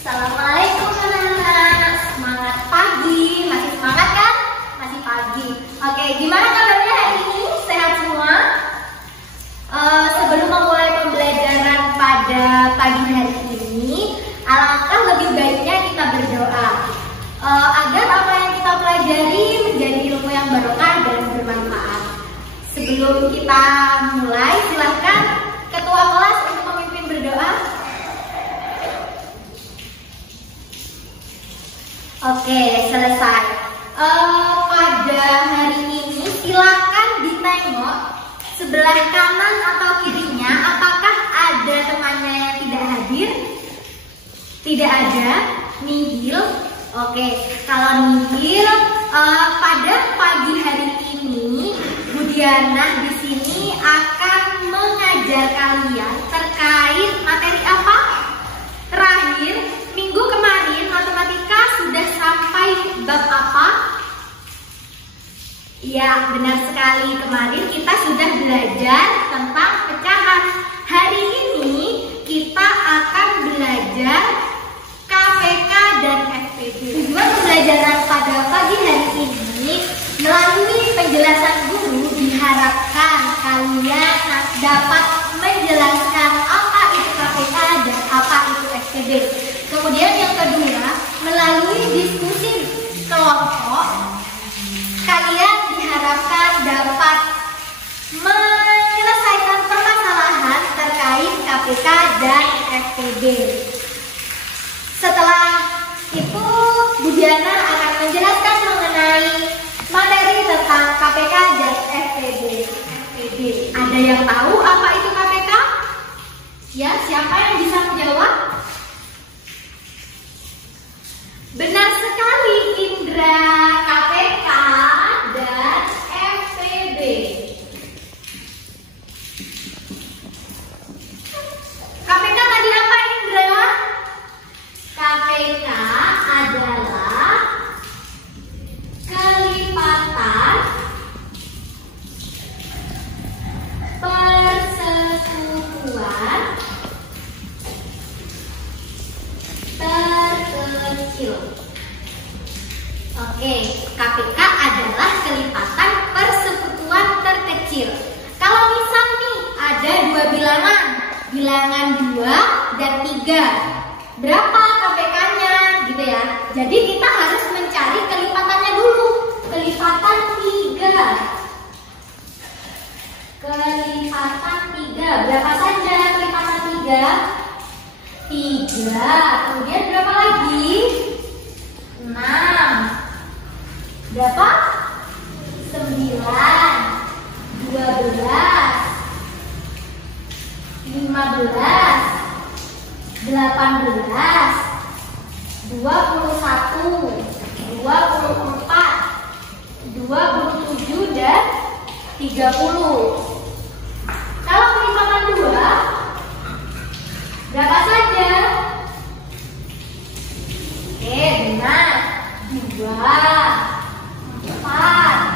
Assalamualaikum anak-anak. Semangat pagi, masih semangat kan? Masih pagi. Oke, gimana kabarnya hari ini? Sehat semua? Sebelum memulai pembelajaran pada pagi hari ini, alangkah lebih baiknya kita berdoa agar apa yang kita pelajari menjadi ilmu yang barokah dan bermanfaat. Sebelum kita mulai, silahkan ketua kelas untuk memimpin berdoa. Oke, selesai. Pada hari ini silakan ditengok sebelah kanan atau kirinya, apakah ada temannya yang tidak hadir? Tidak ada, nihil. Oke, kalau nihil, pada pagi hari ini Bu Diana di sini akan mengajar kalian terkait materi apa? Terakhir minggu kemarin matematika sudah sampai bab apa? Ya, benar sekali. Kemarin kita sudah belajar tentang pecahan. Hari ini kita akan belajar KPK dan FPB. Tujuan pembelajaran pada pagi hari ini melalui penjelasan guru diharapkan kalian dapat menjelaskan apa itu KPK dan apa itu FPB. Kemudian yang kedua, melalui diskusi kelompok, kalian diharapkan dapat menyelesaikan permasalahan terkait KPK dan FPB. Setelah itu, Bu Diana akan menjelaskan mengenai materi tentang KPK dan FPB. Ada yang tahu apa itu KPK? Ya, siapa yang bisa menjawab? Benar sekali, Indra. KPK dan FPB. KPK tadi apa, Indra? KPK adalah kelipatan persekutuan terkecil. Oke, KPK adalah kelipatan persekutuan terkecil. Kalau misal nih ada dua bilangan, bilangan 2 dan 3. Berapa KPK-nya gitu ya. Jadi kita harus mencari kelipatannya dulu. Kelipatan 3. Kelipatan 3. Berapa saja kelipatan 3? 3. Kemudian berapa lagi? 6. Berapa? 9. 12. 15. 18. 21. 24. 27 dan 30. Kalau kelipatan 2 berapa saja? Oke, benar. 2, 4,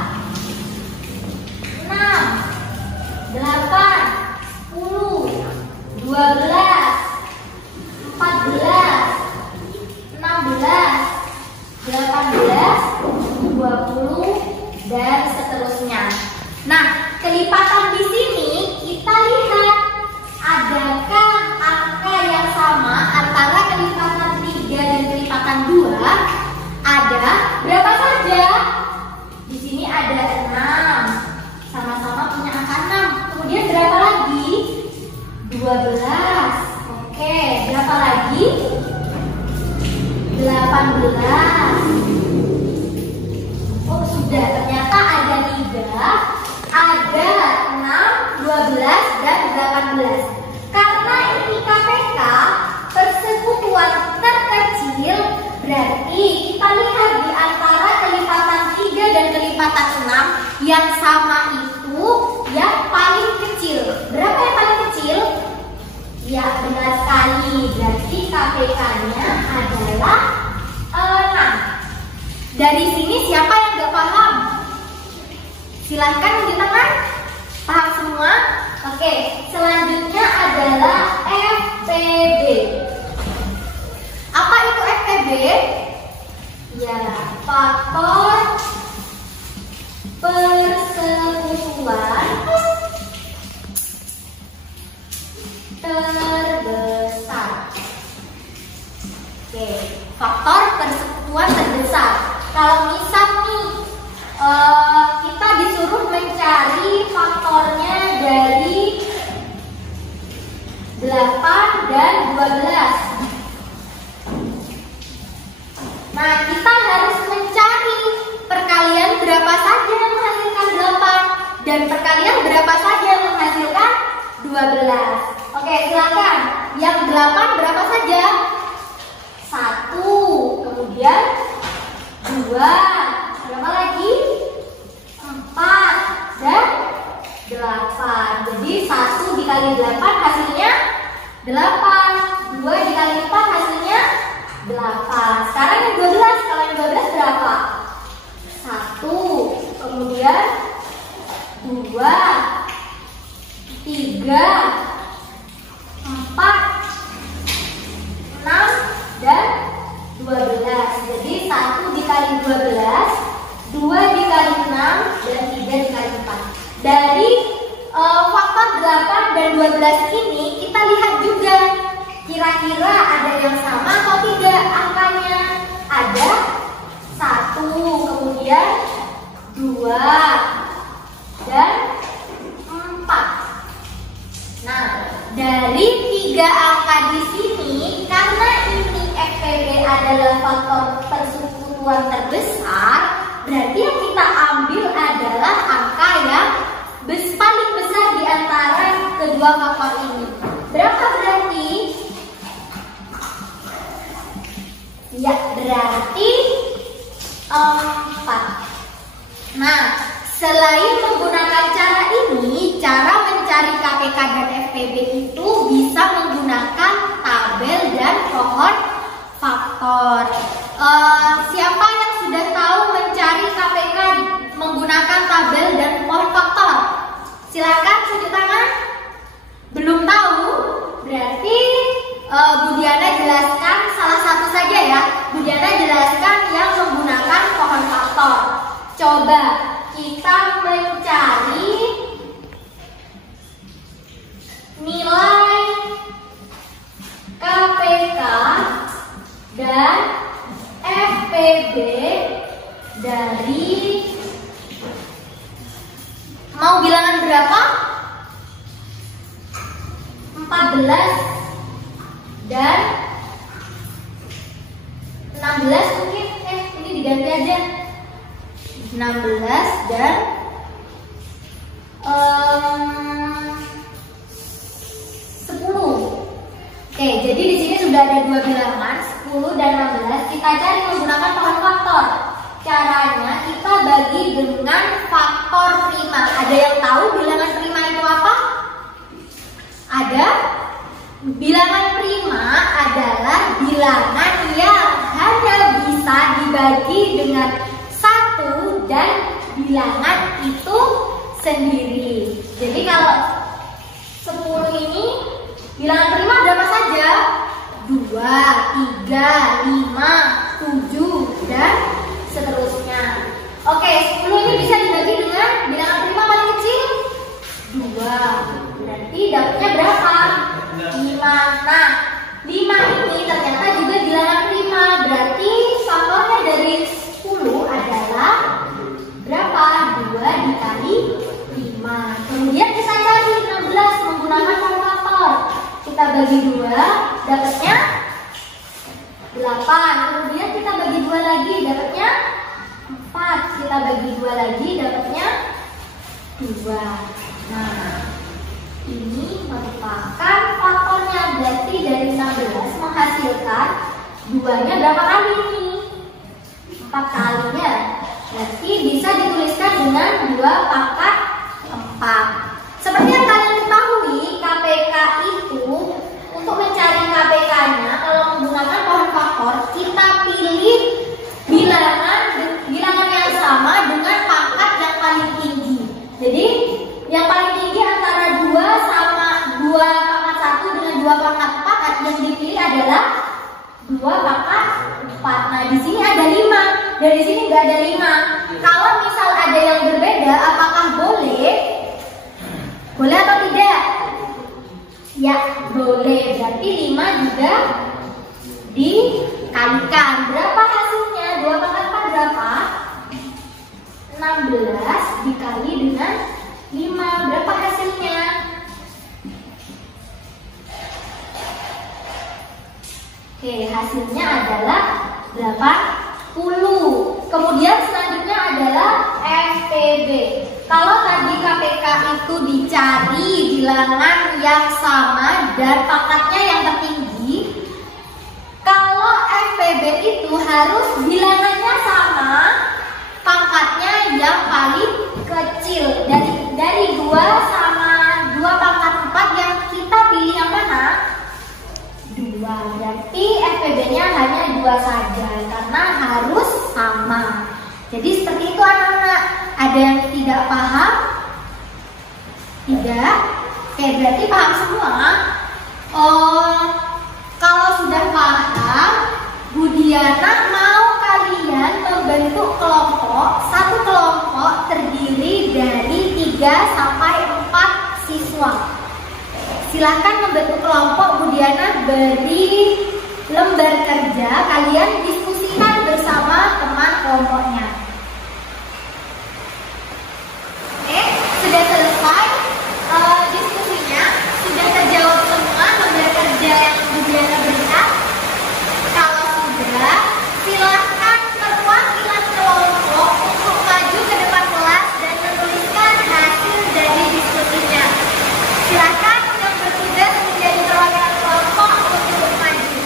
6, 8, 10, 12, 14, 16, 18, 20 dan seterusnya. Nah, kelipatan di sini kita lihat adakah angka yang sama antara kelipatan 3 dan kelipatan 2? Ada. Berapa saja? Di sini ada 6. Sama-sama punya angka 6. Kemudian berapa lagi? 12. Oke, berapa lagi? 18. Oh, sudah. Ternyata ada 3, ada 6, 12 dan 18. Karena ini KPK persekutuan terkecil, berarti kita lihat di antara kelipatan 3 dan kelipatan 6 yang sama itu yang paling kecil. Berapa yang paling kecil? Ya, benar sekali. Berarti KPK-nya adalah 6. Dari sini siapa yang gak paham? Silahkan di tangan. Paham semua? Oke, selanjutnya adalah FPB. Apa itu FPB? Ya, faktor persekutuan terbesar. Oke, faktor persekutuan terbesar. Kalau misal nih kita disuruh mencari faktornya dari 8 dan 12. Nah, kita harus mencari perkalian berapa saja yang menghasilkan 8 dan perkalian berapa saja yang menghasilkan 12. Oke, silakan. Yang 8 berapa saja? 1, kemudian 2, berapa lagi? 4 dan 8. Jadi 1 dikali 8 hasilnya 8. 2 dikali 4 hasilnya 8. Sekarang yang 12, kalau yang 12 berapa? 1, kemudian 2, 3, 4, 6 dan 12. Jadi 1 dikali 12, 2 dikali 6 dan 3 dikali 4. Dari faktor 8 dan 12 ini kita lihat juga kira-kira ada yang sama atau tidak angkanya. Ada 1, kemudian 2 dan 4. Nah, dari 3 angka di sini, karena ini FPB adalah faktor persekutuan terbesar, berarti yang kita ambil adalah angka yang paling besar di antara kedua faktor ini. Berapa berarti? Ya, berarti 4. Nah, selain menggunakan cara ini, cara mencari KPK dan FPB itu bisa menggunakan tabel dan pohon faktor. Siapa yang sudah tahu mencari KPK menggunakan tabel dan pohon faktor? Silakan tunjuk tangan. Belum tahu? Berarti Bu Diana jelaskan salah satu saja ya. Bu Diana jelaskan yang menggunakan pohon faktor. Coba kita mencari nilai KPK dan FPB dari, mau bilangan berapa? 14 dan 16 mungkin. Ini diganti aja. 16 dan 10. Oke, jadi di sini sudah ada 2 bilangan, 10 dan 16. Kita cari menggunakan pohon faktor. Caranya kita bagi dengan faktor prima. Ada yang tahu bilangan prima itu apa? Ada? Bilangan prima adalah bilangan yang hanya bisa dibagi dengan 1 dan bilangan itu sendiri. Jadi kalau 10 ini bilangan prima berapa saja? 2, 3, 5, 7 dan seterusnya. Oke, 10 ini bisa dibagi dengan bilangan prima paling kecil 2. Berarti dapatnya berapa? 5. Nah, 5 ini ternyata juga bilangan prima. Berarti faktornya dari 10 adalah berapa? 2 dikali 5. Kemudian kita cari 16 menggunakan pohon faktor. Kita bagi 2, dapatnya 8. Kemudian kita bagi 2 lagi, dapatnya 4. Kita bagi 2 lagi, dapatnya 2. Nah, ini merupakan faktornya. Berarti dari 16 menghasilkan 2-nya berapa kali ini? 4 kalinya. Berarti bisa dituliskan dengan 2 pangkat 4. Seperti yang kalian ketahui, KPK itu untuk mencari KPK-nya kalau menggunakan pohon faktor, kita pilih bilangan yang sama dengan pangkat yang paling tinggi. Jadi yang paling tinggi antara 2 sama 2 pangkat 1 dengan 2 pangkat 4, yang dipilih adalah 2 pangkat tidak ada 5. Kalau misal ada yang berbeda, apakah boleh? Boleh atau tidak? Ya, boleh. Berarti 5 juga dikalikan. Berapa hasilnya? 2 pangkat 4 berapa? 16 dikali dengan 5. Berapa hasilnya? Oke, hasilnya adalah 80. Kemudian selanjutnya adalah FPB. Kalau tadi KPK itu dicari bilangan yang sama dan pangkatnya yang tertinggi, kalau FPB itu harus bilangannya sama, pangkatnya yang paling kecil. Dari 2 sama 2 pangkat 4 yang kita pilih yang mana? 2. Berarti FPB-nya hanya 2 saja karena harus sama. Jadi seperti itu anak-anak. Ada yang tidak paham? Tidak? Oke, berarti paham semua. Kalau sudah paham, Bu Diana mau kalian membentuk kelompok. Satu kelompok terdiri dari 3 sampai 4 siswa. Silahkan membentuk kelompok. Bu Diana beri lembar kerja. Kalian diskusikan bersama teman kelompoknya. Oke, sudah selesai diskusinya. Sudah terjawab semua lembar kerja yang Bu Diana berikan. Kalau sudah, silahkan perwakilan kelompok untuk maju ke depan kelas dan menuliskan hasil dari diskusinya. Silahkan yang bertugas menjadi perwakilan kelompok untuk maju.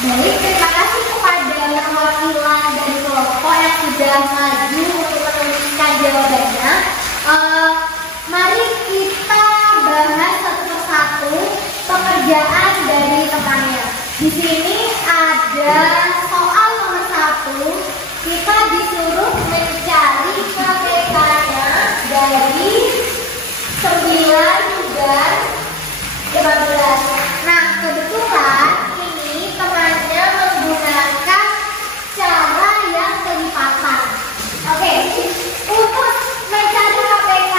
Baik, terima kasih kepada perwakilan dari kelompok yang sudah maju untuk menuliskan jawabannya. Mari kita bahas satu persatu pekerjaan dari temannya. Di sini ada soal nomor 1. Kita disuruh mencari KPK-nya dari 9 dan 15. Nah, kebetulan ini temannya menggunakan cara yang kelipatan. Oke, untuk mencari KPK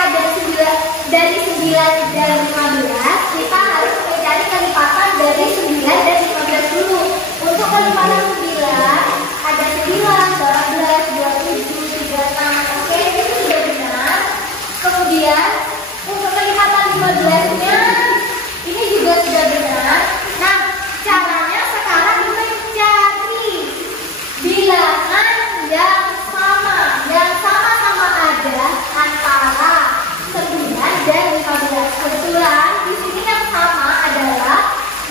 dari 9 dan 15, kita harus mencari kelipatan dari 9 dan 15 dulu. Untuk kelipatan 9 ada 9, 12, 27, 36. Oke, itu sudah benar. Kemudian untuk kelipatan 15-nya ini juga sudah benar. Nah, caranya sekarang mencari bilangan yang sama-sama ada antara 9 dan 15. Kebetulan di sini yang sama adalah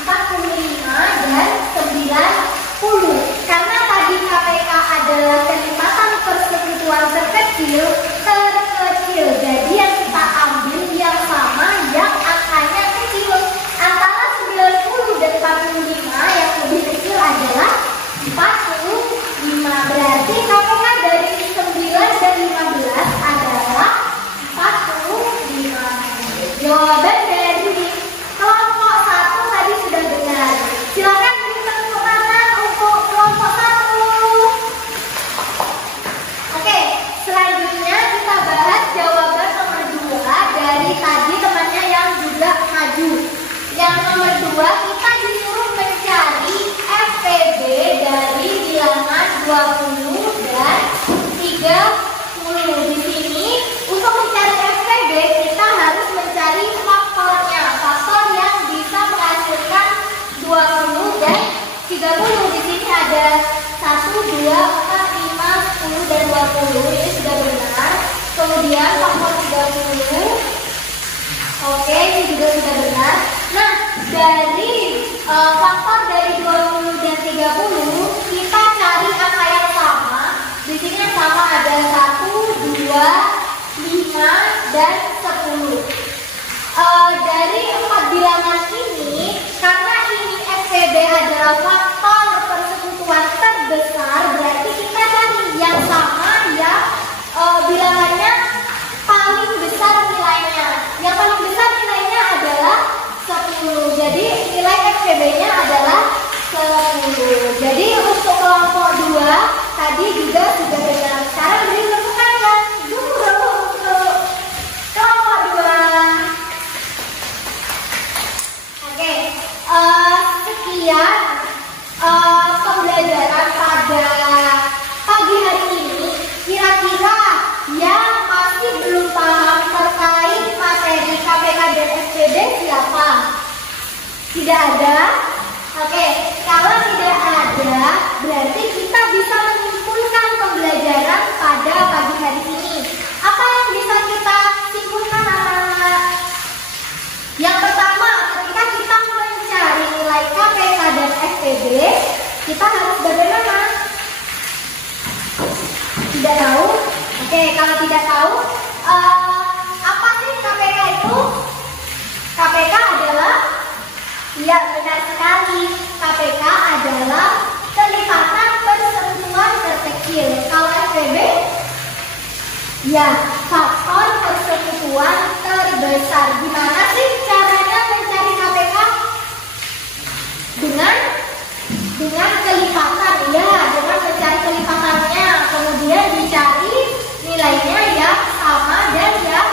45 dan 90. Karena tadi KPK adalah kelipatan persekutuan terkecil. Jadi yang kita ambil yang sama yang angkanya kecil. Antara 90 dan 45 yang lebih kecil adalah 45. Berarti KPK dari 9 dan 15 adalah 45. Jawaban dari kelompok 1 tadi sudah benar. Silakan beri tepuk tangan untuk kelompok 1. Oke, selanjutnya kita bahas jawaban nomor 2 dari tadi temannya yang juga maju. Yang nomor 2, kita disuruh mencari FPB dari bilangan 20 dan 30. Di sini untuk mencari FPB kita harus mencari faktornya. Faktor yang bisa menghasilkan 20 dan 30. Di sini ada 1, 2, 4, 5, 10 dan 20. Ini sudah benar. Kemudian faktor 30. Oke, ini juga sudah benar. Nah, dari faktor dari 20 dan 30 kita cari angka yang sama. Di sini yang sama ada 1, 2, 5 dan 10. Dari 4 bilangan ini, karena ini FPB adalah faktor persekutuan terbesar, berarti kita cari yang sama yang bilangannya paling besar nilainya. Yang paling besar nilainya adalah 10. Jadi nilai FPB-nya adalah 10. Jadi untuk kelompok 2 tadi juga sudah benar. Tidak ada. Oke, kalau tidak ada, berarti kita bisa menyimpulkan pembelajaran pada pagi hari ini. Apa yang bisa kita simpulkan anak-anak? Yang pertama, ketika kita mencari nilai KPK dan FPB, kita harus bagaimana? Tidak tahu? Oke, kalau tidak tahu, apa sih KPK itu? KPK adalah, ya benar sekali, KPK adalah kelipatan persekutuan terkecil. Kalau FPB, ya faktor persekutuan terbesar. Gimana sih caranya mencari KPK? Dengan kelipatan, ya, dengan mencari kelipatannya, kemudian dicari nilainya yang sama dan yang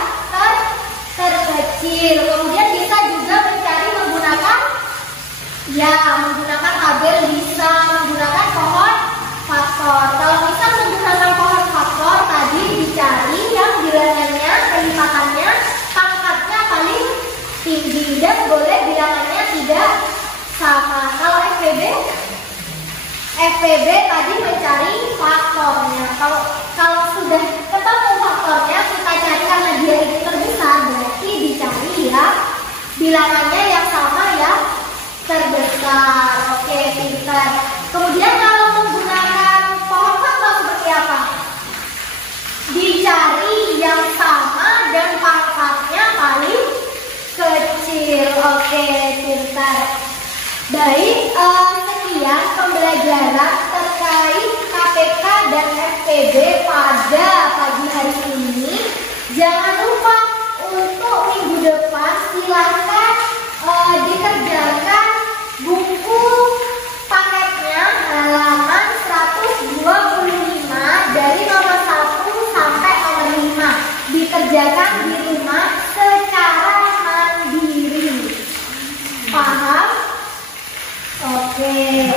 terkecil. Kemudian bisa juga mencari menggunakan tabel, bisa menggunakan pohon faktor. Kalau bisa menggunakan pohon faktor, tadi dicari yang bilangannya, kelipatannya, pangkatnya paling tinggi dan boleh bilangannya tidak sama. Kalau FPB tadi mencari faktornya. Kalau sudah ketemu faktornya, kita cari karena dia ini terbesar, berarti dicari ya bilangannya yang sama ya terbesar. Oke, pintar. Kemudian kalau menggunakan pohon faktor seperti apa? Dicari yang sama dan pangkatnya paling kecil. Oke, pintar. Baik, sekian pembelajaran terkait KPK dan FPB pada pagi hari ini. Jangan lupa untuk minggu depan silakan dikerjakan buku paketnya halaman 125 dari nomor 1 sampai nomor 5. Dikerjakan di rumah secara mandiri. Paham? Oke,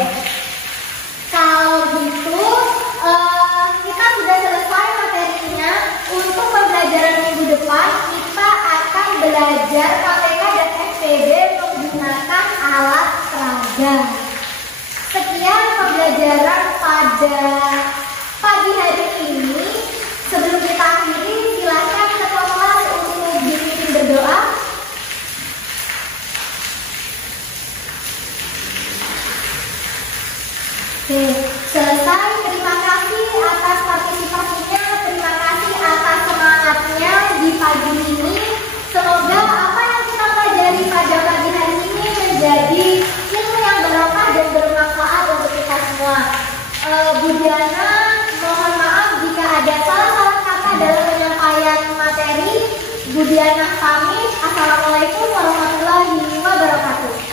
kalau gitu kita sudah selesai materinya. Untuk pembelajaran minggu depan kita akan belajar KPK dan FPB menggunakan alat peraga. Sekian pembelajaran pada pagi hari ini. Sebelum kita akhiri, silakan ketua kelas untuk dipimpin berdoa. Oke, selesai. Terima kasih atas partisipasinya, terima kasih atas semangatnya di pagi ini. Semoga apa yang kita pelajari pada pagi hari ini menjadi ilmu yang barokah dan bermanfaat untuk kita semua. Bu Diana, mohon maaf jika ada salah-salah kata dalam penyampaian materi. Bu Diana pamit. Assalamualaikum warahmatullahi wabarakatuh.